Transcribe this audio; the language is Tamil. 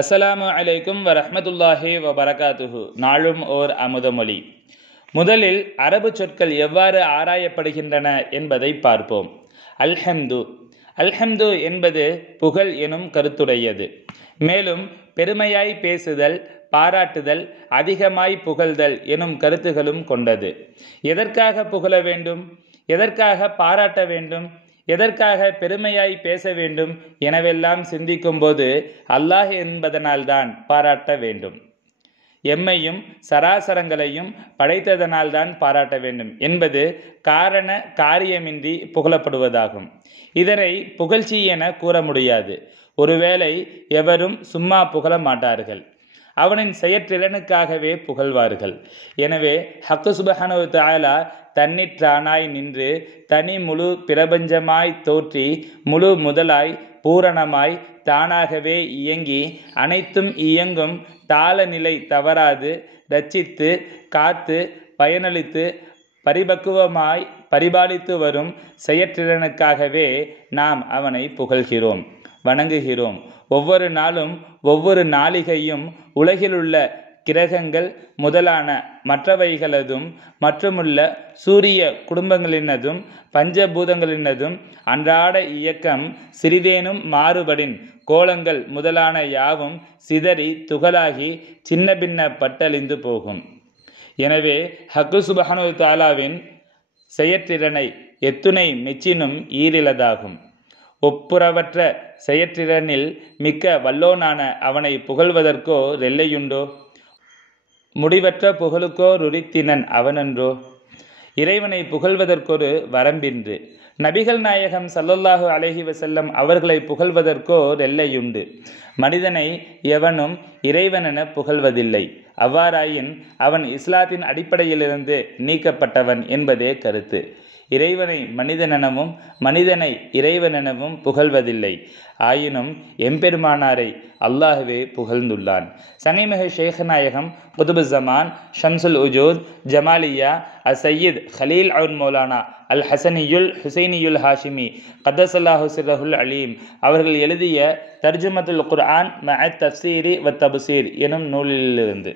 அஸ்ஸலாமு அலைக்கும் வரஹ்மத்துல்லாஹி வபரகாத்துஹு. நாளும் ஓர் அமுதமொழி. முதலில் அரபு சொற்கள் எவ்வாறு ஆராயப்படுகின்றன என்பதை பார்ப்போம். அல்ஹம்து. அல்ஹம்து என்பது புகழ் எனும் கருத்துடையது. மேலும் பெருமையாய் பேசுதல், பாராட்டுதல், அதிகமாய் புகழ்தல் எனும் கருத்துகளும் கொண்டது. எதற்காக புகழ வேண்டும், எதற்காக பாராட்ட வேண்டும், எதற்காக பெருமையாய் பேச வேண்டும் எனவெல்லாம் சிந்திக்கும் போது அல்லாஹ் என்பதனால்தான் பாராட்ட வேண்டும். எம்மையும் சராசரங்களையும் படைத்ததனால்தான் பாராட்ட வேண்டும் என்பது காரண காரியமின்றி புகழப்படுவதாகும். இதனை புகழ்ச்சி என கூற முடியாது. ஒருவேளை எவரும் சும்மா புகழ மாட்டார்கள், அவனின் செயற்றிறனுக்காகவே புகழ்வார்கள். எனவே ஹக்கு சுப்ஹானஹு வ தஆலா தன்னிற்றானாய் நின்று தனி முழு பிரபஞ்சமாய் தோற்றி முழு முதலாய் பூரணமாய் தானாகவே இயங்கி அனைத்தும் இயங்கும் தாளநிலை தவறாது இரட்சித்து காத்து பயனளித்து பரிபக்குவமாய் பரிபாலித்து வரும் செயற்றிறனுக்காகவே நாம் அவனை புகழ்கிறோம், வணங்குகிறோம். ஒவ்வொரு நாளும் ஒவ்வொரு நாளிகையும் உலகிலுள்ள கிரகங்கள் முதலான மற்றவைகளதும் மற்றுமுள்ள சூரிய குடும்பங்களினதும் பஞ்சபூதங்களினதும் அன்றாட இயக்கம் சிறிதேனும் மாறுபடின் கோலங்கள் முதலான யாவும் சிதறி துகளாகி சின்ன பின்ன பட்டழிந்து போகும். எனவே ஹக்கு சுப்ஹானஹு வ தஆலாவின் செயற்றிறனை எத்துணை மெச்சினும் ஈரிலதாகும். ஒப்புரவற்ற செயற்றிறனில் மிக்க வல்லோனான அவனை புகழ்வதற்கோ ரெல்லையுண்டோ? முடிவற்ற புகழுக்கோ ருரித்தினன் அவனன்றோ? இறைவனை புகழ்வதற்கொரு வரம்பின்று. நபிகள் நாயகம் ஸல்லல்லாஹு அலைஹி வஸல்லம் அவர்களை புகழ்வதற்கோ எல்லையுண்டு. மனிதனை எவனும் இறைவனென புகழ்வதில்லை. அவ்வாறாயின் அவன் இஸ்லாத்தின் அடிப்படையிலிருந்து நீக்கப்பட்டவன் என்பதே கருத்து. இறைவனை மனிதனெனவும் மனிதனை இறைவனெனவும் புகழ்வதில்லை. ஆயினும் எம்பெருமானாரை அல்லாஹ்வே புகழ்ந்துள்ளான். சனிமிகு ஷேக் நாயகம் குதுபு ஜமான் ஷம்சுல் உஜூத் ஜமாலியா அசையீத் ஹலீல் அவுன் மௌலானா அல் ஹசனியுல் ஹுசைனியுல் ஹாஷிமி கத்தஸல்லாஹு சிர்ரஹுல் அலீம் அவர்கள் எழுதிய தர்ஜுமத்துல் குர்ஆன் மஅத் தஃப்சீரி வ தப்சீர் எனும் நூலிலிருந்து.